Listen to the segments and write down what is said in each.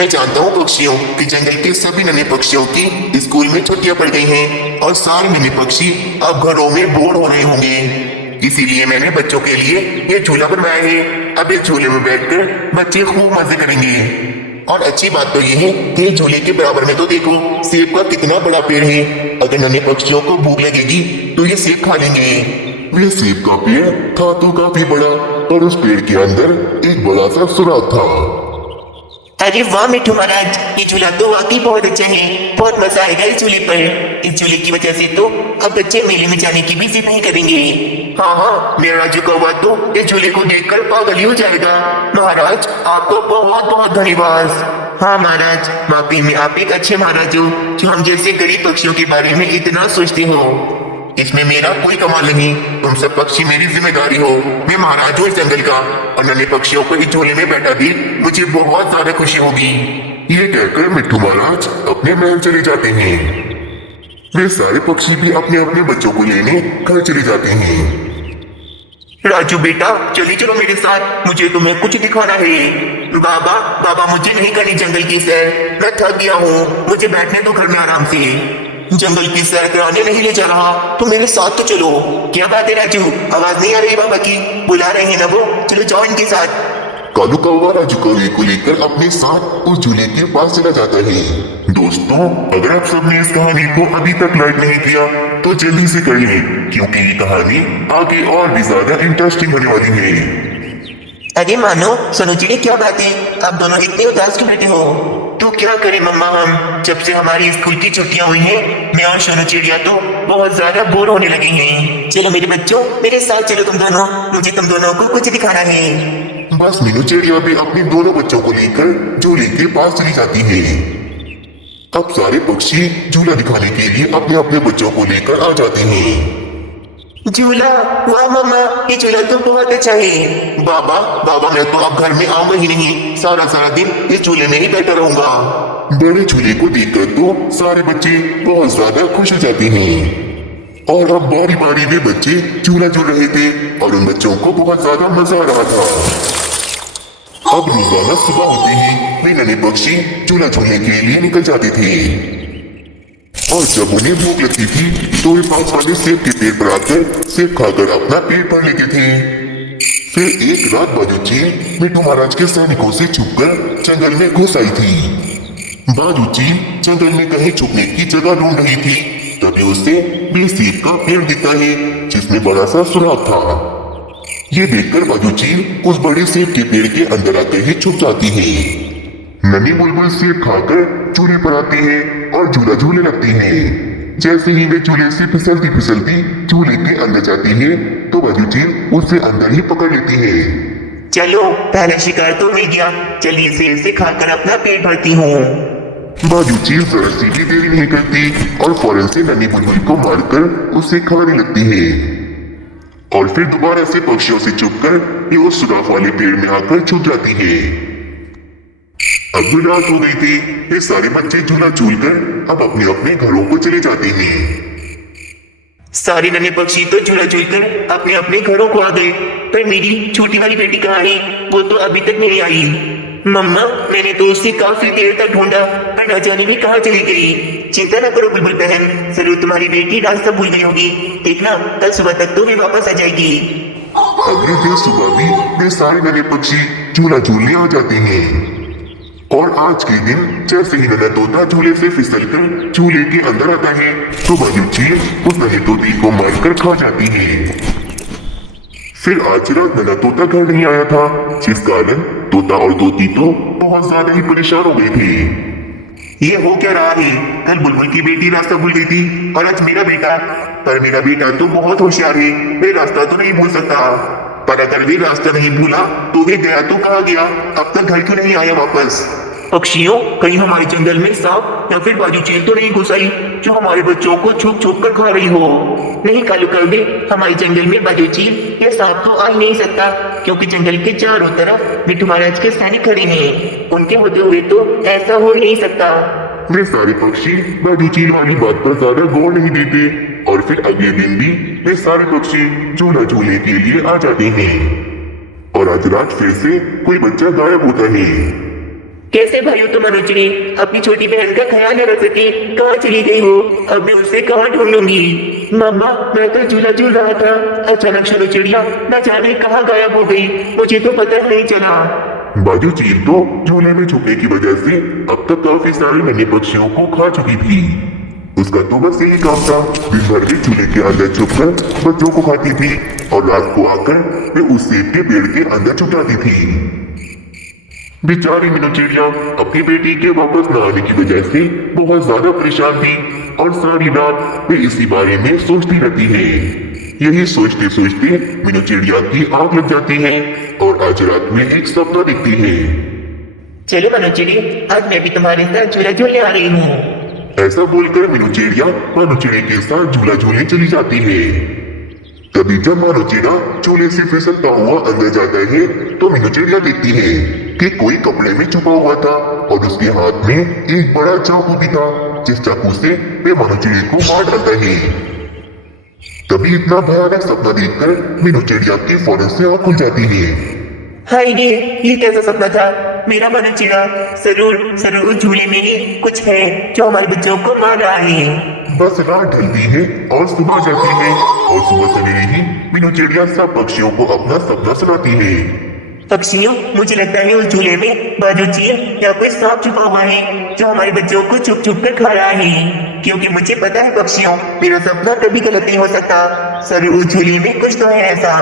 मैं जानता हूँ पक्षियों कि जंगल के सभी नन्हे पक्षियों की स्कूल में छुट्टियां पड़ गई हैं और सारे नन्हे पक्षी अब घरों में बोर हो रहे होंगे। इसीलिए मैंने बच्चों के लिए ये झूला बनवाया है। अब इस झूले में बैठकर बच्चे खूब मजे करेंगे। और अच्छी बात तो ये है कि इस झूले के बराबर में तो देखो सेब का कितना बड़ा पेड़ है। अगर नन्हे पक्षियों को भूख लगेगी तो ये सेब खा लेंगे। वे सेब का पेड़ था तो काफी बड़ा और उस पेड़ के अंदर एक बड़ा सा सुराख था। अरे वाह मिठू महाराज, ये झूला तो वाकई बहुत अच्छा है। बहुत मजा आएगा इस झूले पर। इस झूले की वजह से तो अब बच्चे मेले में जाने की भी जिद नहीं करेंगे। हाँ हाँ, मेरा राजू कौवा तो इस झूले को देखकर पागल ही हो जाएगा। महाराज आपको बहुत बहुत धन्यवाद। हाँ महाराज, वाकई में आप एक अच्छे महाराज हो जो हम जैसे गरीब पक्षियों के बारे में इतना सोचते हो। इसमें मेरा कोई कमाल नहीं, तुम सब पक्षी मेरी जिम्मेदारी हो। मैं महाराज हूँ इस जंगल का और नन्हे पक्षियों को इस झोले में बैठा दी मुझे बहुत ज्यादा खुशी होगी। ये कहकर मिट्टू महाराज अपने महल चले जाते हैं। वे सारे पक्षी भी अपने अपने बच्चों को लेने घर चले जाते हैं। राजू बेटा चलिए चलो मेरे साथ, मुझे तुम्हें कुछ दिखाना है। बाबा बाबा मुझे नहीं करनी जंगल की सैर, मैं थक गया हूँ, मुझे बैठने दो घर में आराम से। जंगल की सैर कराने नहीं ले जा रहा तो मेरे साथ तो चलो। क्या बात है राजू, आवाज नहीं आ रही बाबा की? बुला रहे हैं ना वो, चलो जाओ इनके साथ। कालू कौवा राजू कौवे को लेकर अपने साथ उस झूले के पास चला जाता है। दोस्तों, अगर आप सबने इस कहानी को अभी तक लाइक नहीं किया तो जल्दी से कर लें, क्योंकि ये कहानी आगे और भी ज्यादा इंटरेस्टिंग होने वाली है। अरे मानो सोनू चिड़िया, क्या बात है, आप दोनों इतने उदास क्यों बैठे हो? तो क्या करें मम्मा, हम जब से हमारी स्कूल की छुट्टियां हुई हैं, मैं और सोनू चिड़िया तो बहुत ज्यादा बोर होने लगे हैं। चलो मेरे बच्चों मेरे साथ चलो तुम दोनों, मुझे तुम दोनों को कुछ दिखाना है। बस मीनू चिड़िया भी अपने दोनों बच्चों को लेकर झूले के पास चली जाती है। अब सारे पक्षी झूला दिखाने के लिए अपने अपने बच्चों को लेकर आ जाते हैं। झूला, वाह मम्मा ये झूला तो बहुत अच्छा है। बाबा बाबा मैं तो अब घर में आऊंगा ही नहीं, सारा सारा दिन इस झूले में ही बैठा रहूंगा। बड़े झूले को देखकर तो सारे बच्चे बहुत ज्यादा खुश हो जाते हैं। और अब बारी बारी में बच्चे झूला झूल रहे थे और उन बच्चों को बहुत ज्यादा मजा आ रहा था। अब रोजाना सुबह होते ही वे नन्हे पक्षी झूला झूलने के लिए निकल जाते थे। और जब उन्हें भूख लगती थी तो वे पास वाले सेब के पेड़ पर आकर सेब खाकर अपना पेट भर लेते थे। फिर एक रात बाजू चील मिट्टू महाराज के सैनिकों से छुपकर जंगल में घुस आई थी। बाजू चील जंगल में कहीं छुपने की जगह ढूंढ रही थी, तभी उसे बे सेब का पेड़ दिखता है जिसमें बड़ा सा सुराख था। ये देखकर बाजू चील उस बड़े सेब के पेड़ के अंदर आकर ही छुप जाती है। नन्ही बुलबुल सेब खाकर झूले पर आती है और झूला झूलने लगती है। जैसे ही वे झूले से फिसलती फिसलती झूले के अंदर जाती है तो बाजू चील उसे अंदर ही पकड़ लेती है। चलो पहला शिकार तो मिल गया, चलिए सेब से खाकर अपना पेट भरती हूँ। बाजू चील जरा सी भी देरी नहीं करती और फौरन से नन्ही बुलबुल को मारकर उसे खाने लगती है। और फिर दोबारा से पक्षियों से छुपकर ये उस सुराख वाले पेड़ में आकर छुप जाती है। अब भी रात हो गई थी। ये सारे बच्चे झूला झूलकर अब अपने अपने घरों को चले जाते हैं। सारे नन्हे पक्षी तो झूला झूलकर अपने अपने घरों को आ गए, पर मेरी छोटी वाली बेटी कहाँ है? वो तो अभी तक नहीं आई। मम्मा मैंने तो उसे काफी देर तक ढूंढा पर न जाने भी कहाँ चली गई। चिंता न करो बुलबुल बहन, जरूर तुम्हारी बेटी रास्ता भूल गई होगी। देखना कल सुबह तक तो वे वापस आ जाएगी। अगले दिन सुबह भी वे सारे नन्हे पक्षी झूला झूलने आ जाते हैं। और आज के दिन जैसे ही नन्हा तोता झूले से फिसलकर झूले के अंदर आता है तो बाजू चील उस नन्हे तोते को मारकर खा जाती है। फिर आज रात नन्हा तोता घर नहीं आया था, जिस कारण तोता और तोती तो बहुत ज्यादा ही परेशान हो गए थे। ये हो क्या रहा है? कल बुलबुल की बेटी रास्ता भूल गई थी और आज मेरा बेटा। पर मेरा बेटा तो बहुत होशियार है, वे रास्ता तो नहीं भूल सकता। पर अगर वे रास्ता नहीं भूला तो वे गया तो कहाँ गया? अब तक घर क्यों नहीं आया वापस? पक्षियों, कहीं हमारे जंगल में सांप या फिर बाजू चील तो नहीं घुस आई जो हमारे बच्चों को छुप छुप कर खा रही हो? नहीं कालू कौवे, हमारे जंगल में बाजू चील या सांप तो आ ही नहीं सकता, क्योंकि जंगल के चारों तरफ मिट्टू महाराज के सैनिक खड़े हैं। उनके होते हुए तो ऐसा हो ही नहीं सकता। वे सारे पक्षी बाजू चील वाली बात पर ज्यादा गौर नहीं देते और फिर अगले दिन भी वे सारे पक्षी झूला झूलने के लिए आ जाते हैं। और आज रात फिर से कोई बच्चा गायब होता है। कैसे भाई हो तुम अनुचरी? अपनी छोटी बहन का ख्याल न रख सके, कहाँ चली गई हो? अब मैं उसे कहाँ ढूंढूंगी? मम्मा, मैं तो झूला झूल रहा था, अचानक से चिड़िया न जाने कहाँ गायब हो गई, मुझे तो पता नहीं चला। बाजू चील तो झूले में छुपने की वजह से अब तक काफी सारे नन्हे पक्षियों को खा चुकी थी। उसका तो बस यही काम था, दिन भर भी झूले के अंदर छुपकर बच्चों को खाती थी और रात को आकर वे उस सेब के पेड़ के अंदर छुप जाती थी। बेचारी मीनू चिड़िया अपनी बेटी के वापस न आने की वजह से बहुत ज्यादा परेशान थी और सारी रात वे इसी बारे में सोचती रहती है। यही सोचते सोचते मीनू चिड़िया की आग लग जाती है और आज रात में एक सपना दिखती है। चलो अनुचरी, आज मैं भी तुम्हारे साथ झूला झूलने आ रही हूँ। ऐसा बोलकर मीनू चिड़िया मानो चिड़े के साथ झूला झूलने चली जाती है। तभी जब मानो चिड़ा झूले से फिसलता हुआ अंदर जाता है तो मीनू चिड़िया देखती है कि कोई कपड़े में छुपा हुआ था और उसके हाथ में एक बड़ा चाकू भी था, जिस चाकू से वे मानो चिड़े को मार डालता है। तभी इतना भयानक सपना देखकर मीनू चिड़िया की फौरन से आंख खुल जाती है। हाय ये कैसा सपना था? मेरा मन चिड़ा, जरूर जरूर झूले में ही कुछ है जो हमारे बच्चों को मार रहा है। बस रात ढलती है और सुबह जाती है और सुबह सवेरे ही मीनू चिड़िया सब पक्षियों को अपना सपना सुनाती है। पक्षियों, मुझे लगता है उस झूले में बाजू चील या कोई सांप छुपा हुआ है जो हमारे बच्चों को छुप छुप कर खा रहा है। क्योंकि मुझे पता है पक्षियों, मेरा सपना कभी गलत नहीं हो सकता। सर उस झूले में कुछ तो है ऐसा।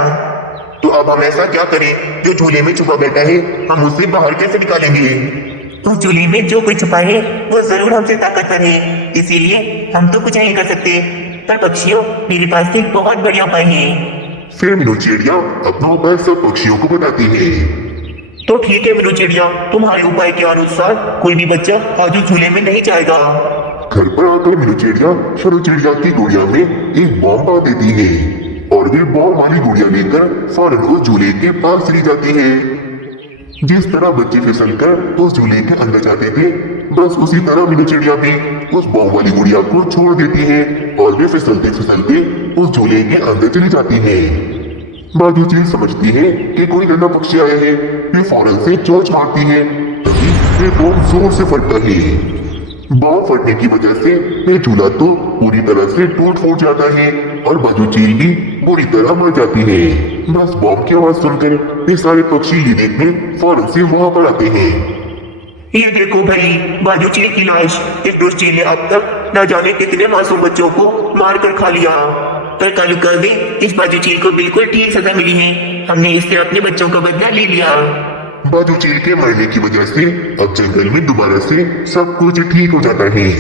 तो अब हम ऐसा क्या करें? जो झूले में छुपा बैठा है हम उसे बाहर कैसे निकालेंगे? उस झूले में जो कोई छुपा है वो जरूर हमसे ताकतवर है, इसीलिए हम तो कुछ नहीं कर सकते। पर पक्षियों, मेरे पास एक बहुत बढ़िया उपाय है। फिर मीनू चिड़िया अपना उपाय सब पक्षियों को बताती है। तो ठीक है मीनू चिड़िया, तुम्हारे उपाय के अनुसार कोई भी बच्चा आज उस झूले में नहीं जाएगा। घर पर आकर मीनू चिड़िया शरू चिड़िया की गुड़िया में एक बॉम्ब बांध देती है और वे बॉम्ब वाली गुड़िया लेकर फौरन उस झूले के पास चली जाती है। जिस तरह बच्चे फिसलकर उस झूले के अंदर जाते थे, बस उसी तरह मीनू चिड़िया भी उस बॉम्ब वाली गुड़िया को छोड़ देती है और वे फिसलते फिसलते उस झूले के अंदर चली जाती है। बाजू चील समझती है कि कोई नन्हा पक्षी आया है, वे फौरन से चोंच मारती है। तभी वे बॉम्ब जोर से फटता है। बॉम्ब फटने की वजह से वे झूला तो पूरी तरह से टूट फूट जाता है और बाजू चील भी बुरी तरह मर जाती है। बस बॉम्ब की आवाज सुनकर वे सारे पक्षी ये देखने फौरन से वहां पर आते हैं। ये देखो भाई, बाजू चील की लाश। इस दुष्ट चील ने अब तक न जाने कितने मासूम बच्चों को मार कर खा लिया। पर कालू कौवे, इस बाजू चील को बिल्कुल ठीक सजा मिली है। हमने इससे अपने बच्चों का बदला ले लिया। बाजू चील के मरने की वजह से अब जंगल में दोबारा से सब कुछ ठीक हो जाता है।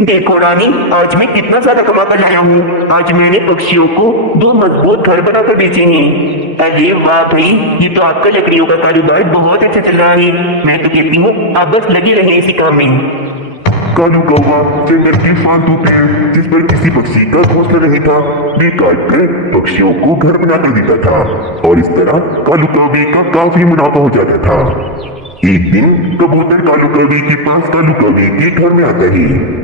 देखो रानी, आज मैं कितना ज्यादा कमा कर लाया हूँ। आज मैंने पक्षियों को 2 मजबूत घर बनाकर बेचे हैं। अरे वाह भाई, ये तो आपका लकड़ियों का कारोबार बहुत अच्छा चल रहा है। मैं तो कहती हूँ आप बस लगे रहे इसी काम में। कालू कौवा जंगल की फालतू पेड़ जिस पर किसी पक्षी का घोंसला नहीं था, वे काट कर पक्षियों को घर बनाकर देता था और इस तरह कालू कौवे का काफी मुनाफा हो जाता था। एक दिन कबूतर कालू कौवे के पास कालू कौवे के घर में आता है।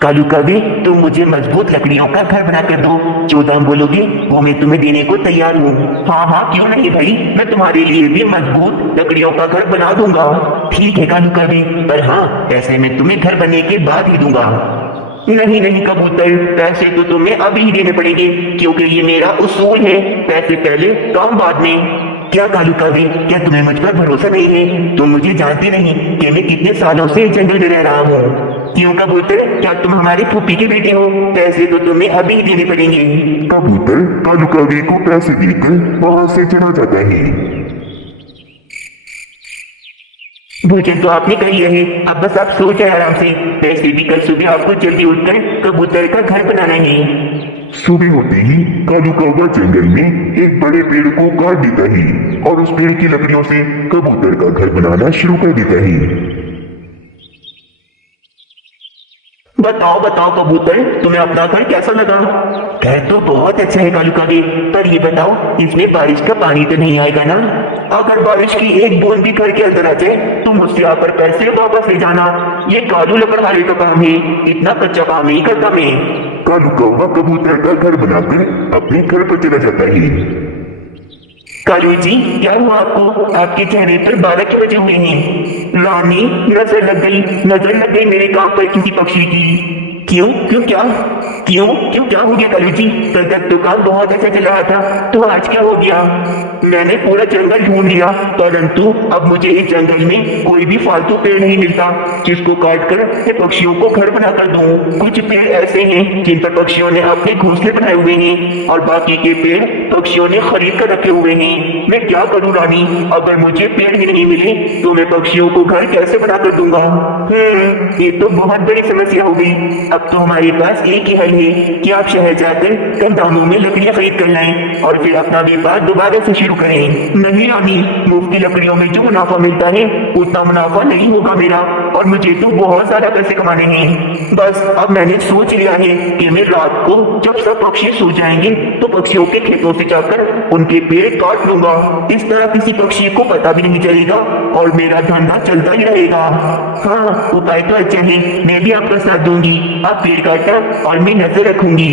कालू कौवे, तुम मुझे मजबूत लकड़ियों का घर बना कर दो। जो दाम बोलोगे वो मैं तुम्हें देने को तैयार हूँ। हाँ हाँ, क्यों नहीं भाई, मैं तुम्हारे लिए भी मजबूत लकड़ियों का घर बना दूंगा। ठीक है कालू कौवे, पर हाँ, पैसे मैं तुम्हें घर बनने के बाद ही दूंगा। नहीं नहीं कबूतर, पैसे तो तुम्हें अभी ही देने पड़ेंगे, क्योंकि ये मेरा उसूल है। पैसे पहले काम बाद में। क्या कालू कौवे, क्या तुम्हें मुझ पर भरोसा नहीं है? तुम मुझे जानते नहीं कि मैं कितने सालों से जंगल में रह रहा हूँ। क्यों कबूतर, क्या तुम हमारी फूफी के बेटे हो? पैसे तो तुम्हें अभी ही देने पड़ेंगे। कबूतर कालू कौवे को पैसे देकर वहां से चला जाता है। भोजन तो आपने कर लिया है, अब बस आप सो जाए आराम से। वैसे भी कल सुबह आपको जल्दी उठकर कबूतर का घर बनाना है। सुबह होते ही कालू कौवा जंगल में एक बड़े पेड़ को काट देता है और उस पेड़ की लकड़ियों से कबूतर का घर बनाना शुरू कर देता है। बताओ बताओ कबूतर, तुम्हें अपना घर कैसा लगा? घर तो बहुत अच्छा है कालू कौवे, पर ये बताओ इसमें बारिश का पानी तो नहीं आएगा ना? अगर बारिश की एक बूंद भी घर के अंदर आ जाए तो मुझसे आकर पैसे वापस ले जाना। ये कालू लकड़हारे का काम है, इतना कच्चा काम नहीं करता मैं। कालू कौवा कबूतर का घर बनाकर अपने घर पर चला जाता है। कालू जी, क्या हुआ आपको? आपके चेहरे पर बाल क्यों बचे हुए हैं? रानी, नजर लग गई मेरे कान पर किसी पक्षी की। क्यों क्यों क्या क्यों क्यों क्या हो गया कालू जी? कल तक तो काम बहुत अच्छा चल रहा था, तो आज क्या हो गया? मैंने पूरा जंगल ढूंढ लिया, परंतु अब मुझे इस जंगल में कोई भी फालतू पेड़ नहीं मिलता जिसको काट कर मैं पक्षियों को घर बनाकर दूं। कुछ पेड़ ऐसे हैं जिन पर पक्षियों ने अपने घोंसले बनाए हुए हैं और बाकी के पेड़ पक्षियों ने खरीद कर रखे हुए हैं। मैं क्या करूं रानी? अगर मुझे पेड़ ही नहीं मिले तो मैं पक्षियों को घर कैसे बनाकर दूंगा? ये तो बहुत बड़ी समस्या हो गई। अब तो हमारे पास एक ही हल है कि आप शहर जाकर कम दामों में लकड़ियां खरीद कर लाएं और फिर अपना व्यापार दोबारा से शुरू करें। नहीं रानी, मुफ्त लकड़ियों में जो मुनाफा मिलता है उतना मुनाफा नहीं होगा मेरा, और मुझे तो बहुत ज्यादा पैसे कमाने हैं। बस अब मैंने सोच लिया है कि मैं रात को जब सब पक्षी सो जाएंगे तो पक्षियों के खेतों से जाकर उनके पेड़ काट लूंगा। इस तरह किसी पक्षी को पता भी नहीं चलेगा और मेरा धंधा चलता ही रहेगा। हाँ, उपाय तो अच्छा है, मैं भी आपका साथ दूंगी। आप पेड़ काटना और मैं नजर रखूंगी।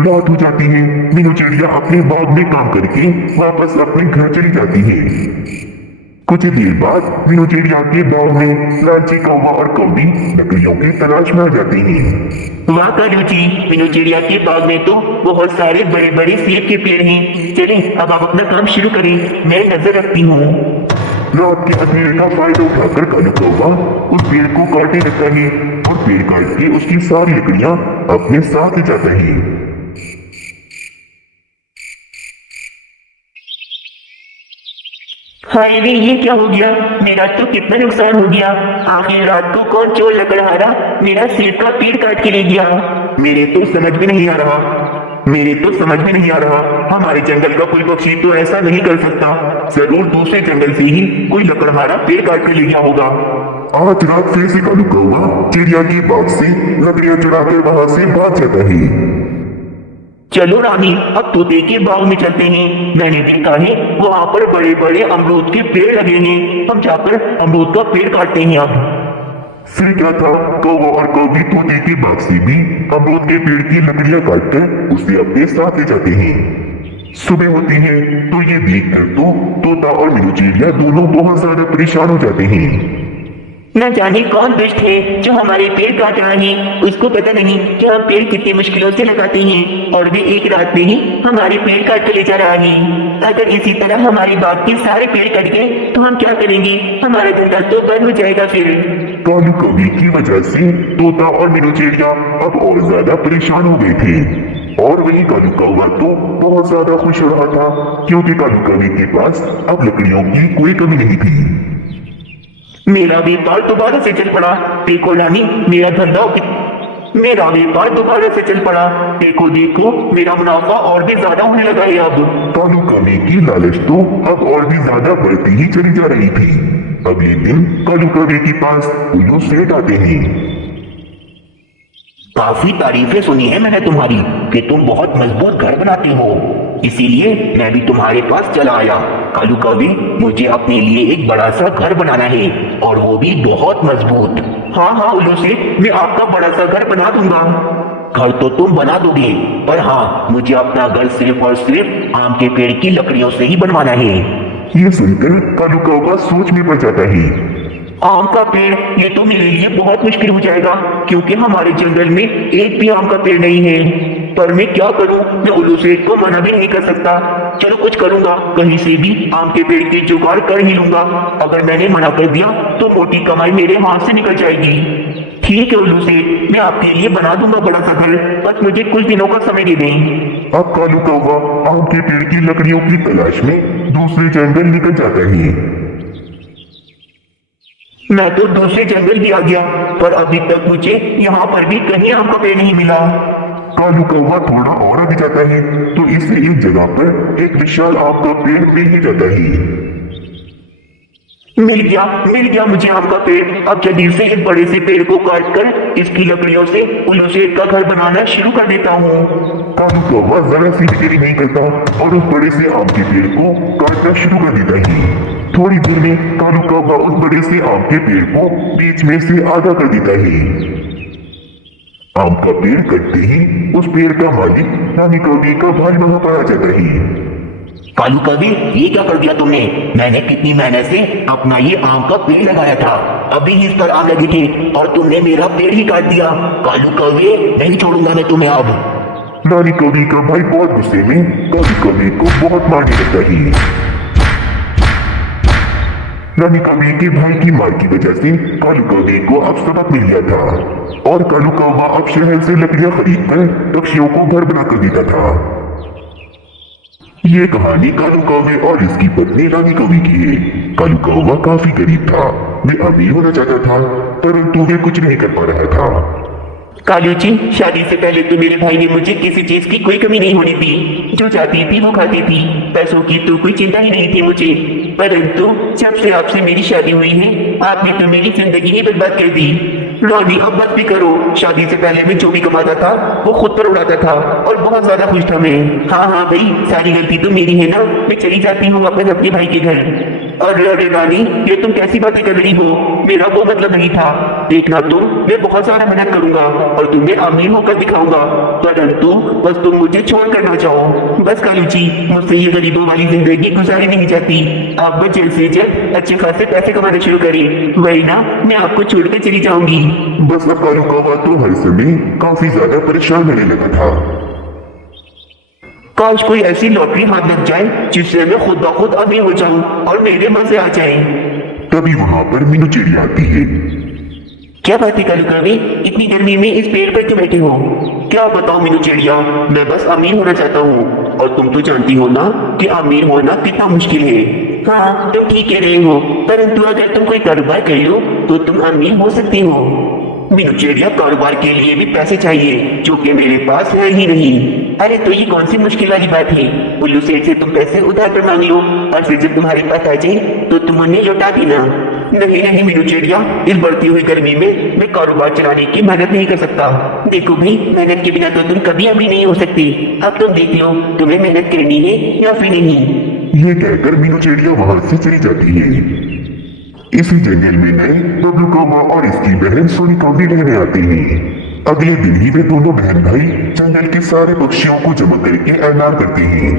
रात हो जाती है। मीनू चिड़िया अपने बाग में काम करके वापस अपने घर चली जाती है। कुछ देर बाद मीनू चिड़िया के बाग में लालची कौवा और कौवी लकड़ियों की तलाश में आ जाती हैं। वाह कालू जी, मीनू चिड़िया के बाग में तो बहुत सारे बड़े बड़े सेब के पेड़ हैं। चलें, अब आप अपना काम शुरू करें, मैं नजर रखती हूँ। रात के अंधेरे का फायदा उठाकर कालू कौवा उस पेड़ को काटने लगता है और पेड़ काट के उसकी सारी लकड़ियां अपने साथ ले जाता है। हाय रे, ये क्या हो गया? मेरा तो कितना नुकसान हो गया। आखिर रात को कौन चोर लकड़हारा मेरा सेब का पेड़ काट के ले गया? मेरे तो समझ में नहीं आ रहा। हमारे जंगल का कोई पक्षी तो ऐसा नहीं कर सकता। जरूर दूसरे जंगल से ही कोई लकड़हारा पेड़ काट के ले गया होगा। आज रात फिर से कालू कौवा चिड़िया के बाग से लकड़ियां चुराकर वहां से भाग जाता है। चलो रानी, अब तोते के बाग में चलते हैं। मैंने देखा है वहां पर बड़े बड़े अमरूद के पेड़ लगे हैं। हम जाकर अमरूद का पेड़ काटते हैं। अब फिर क्या था, कौवा और कौवी तोते के बाग से भी अमरूद के पेड़ की लकड़ियां काटकर उसे अपने साथ ले जाते हैं। सुबह होती है तो ये देखकर तो तोता और मीनू चिड़िया दोनों बहुत ज्यादा परेशान हो जाते हैं। न जाने कौन दुष्ट है जो हमारे पेड़ काट रहा है। उसको पता नहीं कि हम पेड़ कितनी मुश्किलों से लगाते हैं और भी एक रात में ही हमारे पेड़ काट के ले जा रहा है। अगर इसी तरह हमारे बाग के सारे पेड़ कट गए तो हम क्या करेंगे? हमारा धंधा तो बंद हो जाएगा फिर। कालू कौवे की वजह से तोता और मीनू चिड़िया अब और ज्यादा परेशान हो गए थे। और वही कालू कौवा तो बहुत ज्यादा खुश हो रहा था क्योंकि कालू कौवे के पास अब लकड़ियों की कोई कमी नहीं थी। मेरा व्यापार दोबारा से चल पड़ा। देखो रानी, मेरा व्यापार दोबारा से चल पड़ा। देखो मेरा मुनाफा और भी ज्यादा होने लगा है। अब कालू कौवे की लालच तो अब और भी ज्यादा बढ़ती ही चली जा रही थी। अब एक दिन कालू कौवे के पास उल्लू सेठ आते हैं। काफी तारीफें सुनी है मैंने तुम्हारी कि तुम बहुत मजबूत घर बनाते हो, इसीलिए मैं भी तुम्हारे पास चला आया। कालू कौवे, मुझे अपने लिए एक बड़ा सा घर बनाना है और वो भी बहुत मजबूत। हाँ उल्लू सेठ, मैं आपका बड़ा सा घर बना दूंगा। घर तो तुम बना दोगे, पर हाँ, मुझे अपना घर सिर्फ और सिर्फ आम के पेड़ की लकड़ियों से ही बनवाना है। ये सुनकर कालू कौवा सोच में पड़ जाता है। आम का पेड़, ये तो मेरे लिए बहुत मुश्किल हो जाएगा क्योंकि हमारे जंगल में एक भी आम का पेड़ नहीं है। पर मैं क्या करूं? मैं उल्लू सेठ को मना भी नहीं कर सकता। चलो कुछ करूंगा, कहीं से भी आम के पेड़ की जुगाड़ कर ही लूंगा। अगर मैंने मना कर दिया तो मोटी कमाई मेरे हाथ से निकल जाएगी। ठीक है उल्लू सेठ, मैं आपके लिए बना दूंगा बड़ा सा घर, बस मुझे कुछ दिनों का समय दे दें। अब कालू कौवा आम के पेड़ की लकड़ियों की तलाश में दूसरे जंगल निकल जाता है। मैं तो दूसरे जंगल भी आ गया, पर अभी तक मुझे यहाँ पर भी कहीं आम का पेड़ नहीं मिला। कालू कौवा थोड़ा और आगे जाता है तो इसे एक जगह पर एक विशाल आम का पेड़ मिल ही जाता है। मिल गया मुझे आम का पेड़। अब जल्दी से इस बड़े से पेड़ को काट कर इसकी लकड़ियों से उल्लू सेठ का घर बनाना शुरू कर देता हूँ। कालू कौवा जरा सी देरी नहीं करता और उस बड़े से आम के पेड़ को काटना शुरू कर देता है। थोड़ी देर में कालू कौवा उस बड़े से आम के पेड़ को बीच में से आधा कर देता है। आम का पेड़ कटते ही उस पेड़ का मालिक रानी कौवी का भाई वहां पर आ जाता है। कालू कवि, ये क्या कर दिया तुमने? मैंने कितनी मेहनत से अपना ये आम का पेड़ लगाया था, अभी इस पर आम लगी थी और तुमने मेरा पेड़ ही काट दिया। कालू कवि, नहीं छोड़ूंगा मैं तुम्हें अब। रानी कवि का भाई बहुत गुस्से में कालू कवि को बहुत मारने लगता है। रानी कवि के भाई की मार की वजह से कालू कवि को अब सबक मिल गया था और कालू कौवा अब शहर से लकड़ियां खरीद कर पक्षियों को घर बनाकर देता था। ये कहानी कालू कौवे और इसकी पत्नी रानी कवि की है। कालू कौवा काफी गरीब था, वे अमीर होना चाहता था परंतु वे कुछ नहीं कर पा रहा था। कालू जी, शादी से पहले तो मेरे भाई ने मुझे किसी चीज की कोई कमी नहीं होनी दी, जो चाहती थी वो खाती थी, पैसों की तो कोई चिंता ही नहीं थी मुझे। परंतु जब से आपसे मेरी शादी हुई है, आपने तो मेरी जिंदगी ही बर्बाद कर दी। रानी, अब बस भी करो। शादी से पहले मैं जो भी कमाता था वो खुद पर उड़ाता था और बहुत ज्यादा खुश था मैं। हाँ हाँ भाई, सारी गलती तो मेरी है ना, मैं चली जाती हूँ वापस अपने भाई के घर। और अरे रानी, ये तुम कैसी बातें कर रही हो? मेरा वो मतलब नहीं था। देखना तुम, मैं बहुत सारा मेहनत करूंगा और तुम्हें अमीर होकर दिखाऊंगा, परंतु बस तुम मुझे छोड़ कर ना जाओ। बस कालू जी, मुझसे ये गरीबों वाली जिंदगी गुजारी नहीं जाती। आप बस जल्द से जल्द अच्छे खासे पैसे कमाना शुरू करें, वही ना मैं आपको छोड़कर चली जाऊंगी। बस अब कालू कौवा तो हर समय काफी ज्यादा परेशान होने लगा था। काश कोई ऐसी लॉटरी हाथ लग जाए जिससे मैं खुद ब खुद अमीर हो जाऊं और मेरे मजे आ जाए। तभी वहां पर मीनू चिड़िया आती है। क्या बात है कालू कवि, इतनी गर्मी में इस पेड़ पर क्यों बैठे हो? क्या बताऊं मीनू चिड़िया, मैं बस अमीर होना चाहता हूँ और तुम तो जानती हो ना कि अमीर होना कितना मुश्किल है। हाँ, तुम ठीक कह रहे हो, परंतु अगर तुम कोई कारोबार कर लो तो तुम अमीर हो सकती हो। मीनू चिड़िया, कारोबार के लिए भी पैसे चाहिए जो कि मेरे पास है ही नहीं। अरे तो ये कौन सी मुश्किल वाली बात है? उल्लू सेठ से तुम पैसे उधार पर मांग लो और फिर जब तुम्हारे पास आ जाए तो तुम उन्हें लौटा देना। नहीं नहीं मीनू चिड़िया, इस बढ़ती हुई गर्मी में मैं कारोबार चलाने की मेहनत नहीं कर सकता। देखो भाई, मेहनत के बिना तो तुम कभी अमीर नहीं हो सकती। अब तुम देख लो तुम्हें मेहनत करनी है या फिर नहीं। ये कहकर मीनू चिड़िया वहां से चली जाती है। इसी जंगल में नए बबलू कौवा और इसकी बहन सोनी कौवी रहने आती हैं। अगले दिन ही वे दोनों बहन भाई जंगल के सारे पक्षियों को जमा करके ऐलान करते हैं।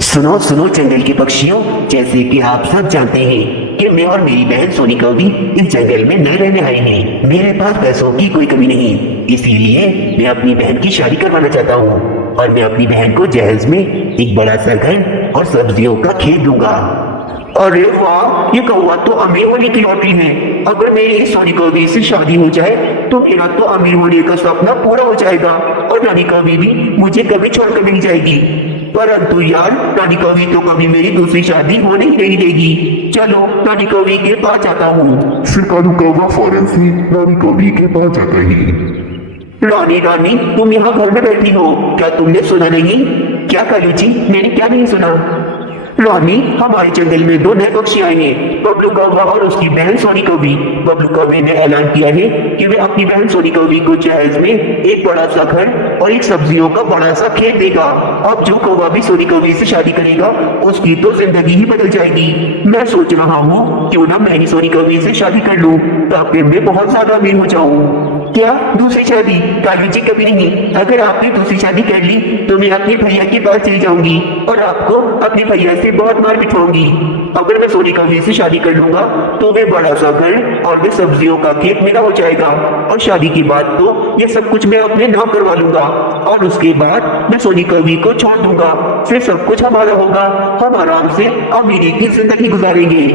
सुनो सुनो जंगल के पक्षियों, जैसे कि आप सब जानते हैं कि मैं और मेरी बहन सोनी कवि इस जंगल में नए रहने आए हैं। मेरे पास पैसों की कोई कमी नहीं, इसीलिए मैं अपनी बहन की शादी करवाना चाहता हूँ और मैं अपनी बहन को जहेज में एक बड़ा सा घर और सब्जियों का खेत दूंगा। अरे वाह, ये कौवा तो अमीर होने की लॉटरी है। अगर मेरी इस सोनी कवि से शादी हो जाए तो मेरा तो अमीर होने का सपना पूरा हो जाएगा और रानी कवि भी मुझे कभी छोड़कर नहीं जाएगी। परंतु यार, रानी कवि तो कभी मेरी दूसरी शादी होने ही नहीं देगी। चलो रानी कवि के पास जाता हूँ। फिर कालू कौवा फौरन से रानी कवि के पास जाता है। रानी रानी, तुम यहाँ घर में बैठी हो, क्या तुमने सुना नहीं? क्या कालू जी, मैंने क्या नहीं सुना? रानी, हमारे जंगल में दो नए पक्षी आए हैं, बबलू कौवा और उसकी बहन सोनी कवि। बबलू कवि ने ऐलान किया है कि वे अपनी बहन सोनी कवि को जहेज में एक बड़ा सा घर और एक सब्जियों का बड़ा सा खेत देगा। अब जो कौवा भी सोनी कवि से शादी करेगा उसकी तो जिंदगी ही बदल जाएगी। मैं सोच रहा हूँ क्यों ना मैं ही सोनी कवि से शादी कर लूँ ताकि मैं बहुत ज्यादा अमीर हो जाऊँ। क्या दूसरी शादी? कालू जी, कभी नहीं। अगर आपने दूसरी शादी कर ली तो मैं अपने भैया के पास चली जाऊंगी और आपको अपने भैया से बहुत मार पिटवाऊंगी। अगर मैं सोनी कवि से शादी कर लूंगा तो वे बड़ा सा घर और वे सब्जियों का खेत मेरा हो जाएगा और शादी के बाद तो ये सब कुछ मैं अपने नाम करवा लूंगा और उसके बाद मैं सोनी कवि को छोड़ दूंगा। फिर सब कुछ हमारा होगा, हम आराम से अमीरी की जिंदगी गुजारेंगे।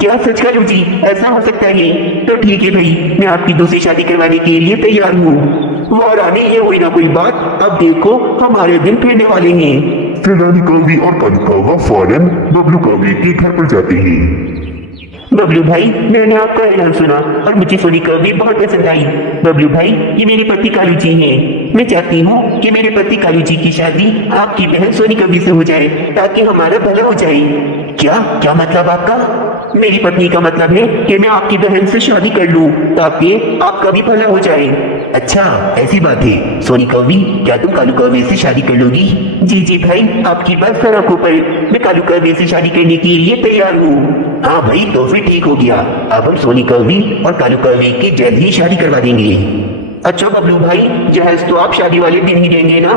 क्या सच कालू जी, ऐसा हो सकता है? तो ठीक है भाई, मैं आपकी दूसरी शादी करवाने के लिए तैयार हूँ। वाह रानी, ये हुई ना कोई बात। अब देखो हमारे दिन फिरने वाले हैं। फिर रानी कौवी और कालू कौवा फौरन बबलू कौवे के घर पर जाते हैं। बबलू भाई, मैंने आपका ऐलान सुना और मुझे सोनी कवि बहुत पसंद आई। बबलू भाई, ये मेरे पति कालू जी हैं। मैं चाहती हूँ कि मेरे पति कालू जी की शादी आपकी बहन सोनी कवि से हो जाए ताकि हमारा भला हो जाए। क्या क्या मतलब आपका? मेरी पत्नी का मतलब है कि मैं आपकी बहन से शादी कर लूं ताकि आपका भी भला हो जाए। अच्छा, ऐसी बात है। सोनी कवि, क्या तुम कालू कवि से शादी कर लोगी? जी जी भाई, आपकी बात सर आंखों पर। मैं कालू कवि से शादी करने के लिए तैयार हूँ। हाँ भाई, तो फिर ठीक हो गया। अब हम सोनी कवि और कालू कवि की जल्द ही शादी करवा देंगे। अच्छा बबलू भाई, जहेज तो आप शादी वाले दिन ही देंगे ना?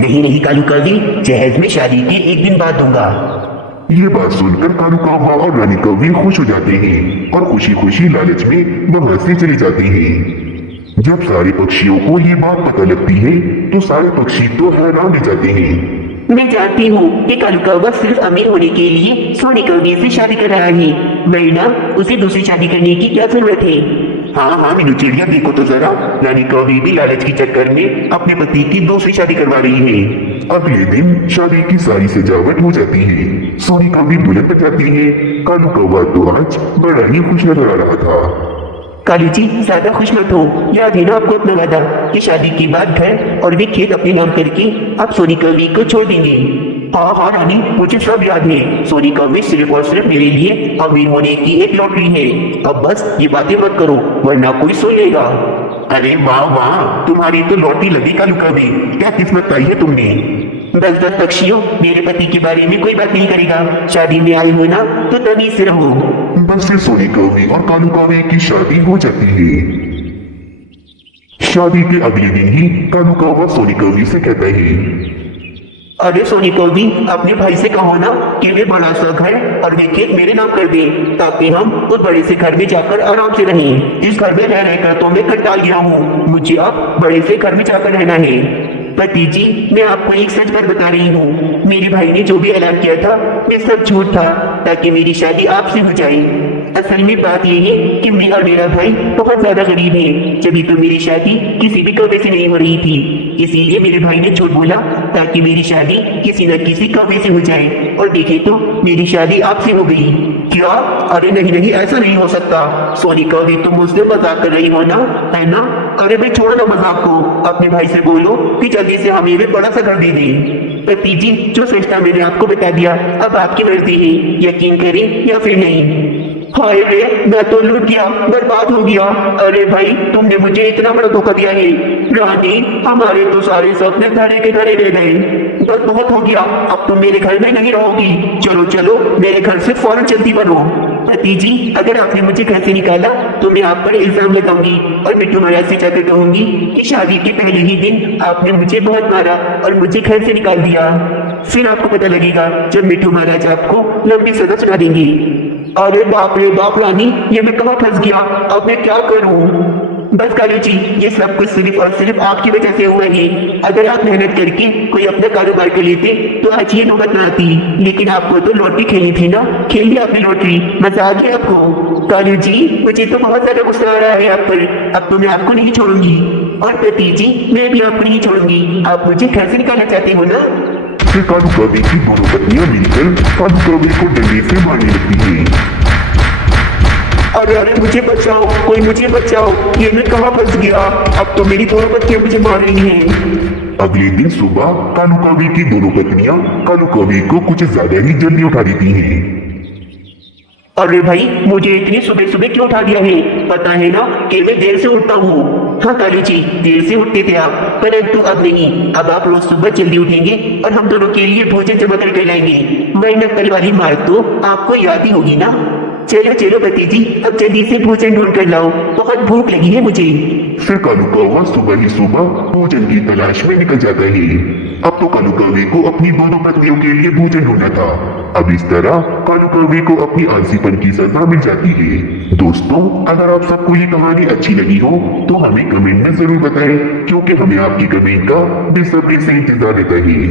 नहीं नहीं कालू कवि, जहेज में शादी के एक दिन बाद दूंगा। ये बात सुनकर कालू कौवा और रानी कौवी खुश हो जाते हैं और खुशी खुशी लालच में वहां से चले जाते हैं। जब सारे पक्षियों को ये बात पता लगती है तो सारे पक्षी तो हैरान रह जाते हैं। मैं जानती हूँ कि कालू कौवा सिर्फ अमीर होने के लिए सोनी कौवी से शादी कर रहा है, वरना उसे दूसरी शादी करने की क्या जरूरत है। हाँ हाँ मीनू चिड़िया, देखो तो जरा, रानी कौवी भी लालच के चक्कर में अपने पति की दूसरी शादी करवा रही है। अगले दिन शादी की सारी सजावट हो जाती है। सोनी कौवी दुल्हन पर जाती है। कालू कौवा तो आज बड़ा ही खुश नजर आ रहा था। कालू जी ज्यादा खुश मत हो, याद है ना आपको अपना वादा कि शादी के बाद घर और भी खेत अपने नाम करके आप सोनी कौवी को छोड़ देंगे। हाँ हाँ रानी, मुझे सब याद है। सोनी कौवी सिर्फ और सिर्फ मेरे लिए अमीर होने की एक लॉटरी है। अब बस ये बातें मत करो वरना कोई सुन लेगा। अरे वाह वाह, तुम्हारी तो लॉटरी लगी कालू कौवी, क्या किस्मत पाई है तुमने। बस बस पक्षियों, मेरे पति के बारे में कोई बात नहीं करेगा। शादी में आई हो ना तो तमीज से रहो। बस फिर सोनी कौवी और कालू कौवे की शादी हो जाती है। शादी के अगले दिन ही कालू कौवा सोनी कौवी से कहता है, अरे सोनी कौवी, अपने भाई से कहो ना कि वे बड़ा सा घर और वे खेत मेरे नाम कर दे, ताकि हम उस बड़े से घर में जाकर आराम से रहें। इस घर में रह रहकर तो मैं कंटाल गया हूँ, मुझे अब बड़े से घर में जाकर रहना है। पति जी, मैं आपको एक सच बात बता रही हूँ, मेरे भाई ने जो भी ऐलान किया था वे सब झूठ था, ताकि मेरी शादी आपसे हो जाए। असल में बात यह है कि मैं और मेरा भाई बहुत ज्यादा गरीब है, जब तो मेरी शादी किसी भी कौवे से नहीं हो रही थी। इसीलिए मेरे भाई ने झूठ बोला ताकि मेरी शादी किसी न किसी कौवे से हो जाए, और देखे तो मेरी शादी आपसे हो गई। क्या? अरे नहीं नहीं, ऐसा नहीं हो सकता। सोनी कौवी, तुम मुझसे मजाक कर रही हो ना, है ना? अरे भाई छोड़ो ना मजाक को, अपने भाई से बोलो कि जल्दी से हमें भी बड़ा सा घर दे दे। पति जी, जो सच था मैंने आपको बता दिया, अब आपकी मर्जी है, यकीन करें या फिर नहीं। हाय रे, मैं तो लूट गया, बर्बाद हो गया। अरे भाई, तुमने मुझे इतना बड़ा धोखा दिया है। रानी, हमारे तो सारे सपने धरे के धरे रह गए। बस बहुत हो गया, अब तुम मेरे घर में नहीं रहोगी। चलो चलो, मेरे घर से फौरन चलती बनो। पति जी, अगर आपने मुझे घर से निकाला तो मैं आप पर इल्जाम लगाऊंगी और मिट्टू महाराज से जाकर कहूंगी कि शादी के पहले ही दिन आपने मुझे बहुत मारा और मुझे घर से निकाल दिया। फिर आपको पता लगेगा जब मिट्टू महाराज आपको लंबी सजा सुना देंगे। अरे बाप रे बाप रानी, ये मैं कहाँ फंस गया, अब मैं क्या करूं? बस कालू जी, ये सब कुछ सिर्फ और सिर्फ आपकी वजह से हुआ है। अगर आप मेहनत करके कोई अपना कारोबार कर लेते तो आज ये नौबत ना आती। लेकिन आपको तो लॉटरी खेलनी थी ना, खेल लिया आपने लॉटरी, मजा आ गया आपको। कालू जी, मुझे तो बहुत ज्यादा गुस्सा आ रहा है आप पर, अब तो मैं आपको नहीं छोड़ूंगी। और पति जी, मैं भी आपको नहीं छोड़ूंगी। आप मुझे घर से निकालना चाहते हो ना? फिर कालू कौवे की दोनों पत्नियां मिलकर कालू कौवे को डंडे से मारने लगती हैं। अरे अरे, मुझे बचाओ, कोई मुझे बचाओ, ये मैं कहाँ फंस गया? अब तो मेरी दोनों बच्चियां मुझे मार रही हैं। अगले दिन सुबह कालू कौवे की दोनों पत्नियां कालू कौवे को कुछ ज्यादा ही जल्दी उठा देती हैं। अरे भाई, मुझे इतनी सुबह सुबह क्यों उठा दिया है? पता है ना कि मैं देर से उठता हूँ। हाँ कालू जी, देर से उठते थे आप, परंतु अब नहीं। अब आप रोज सुबह जल्दी उठेंगे और हम दोनों के लिए भोजन जमा कर लाएंगे। मेहनत कल वाली मार तो आपको याद ही होगी ना। चलो चलो पति जी, अब जल्दी से भोजन ढूंढ कर लाओ, बहुत भूख लगी है मुझे। फिर कालू कौवा सुबह ही सुबह भोजन की तलाश में निकल जाता है। अब तो कालू कौवे को अपनी दोनों पत्नियों के लिए भोजन ढूंढना था। अब इस तरह कालू कौवे को अपनी आलसीपन की सजा मिल जाती है। दोस्तों, अगर आप सबको ये कहानी अच्छी लगी हो तो हमें कमेंट में जरूर बताएं, क्योंकि हमें आपकी कमेंट का बेसब्री से इंतजार रहता है।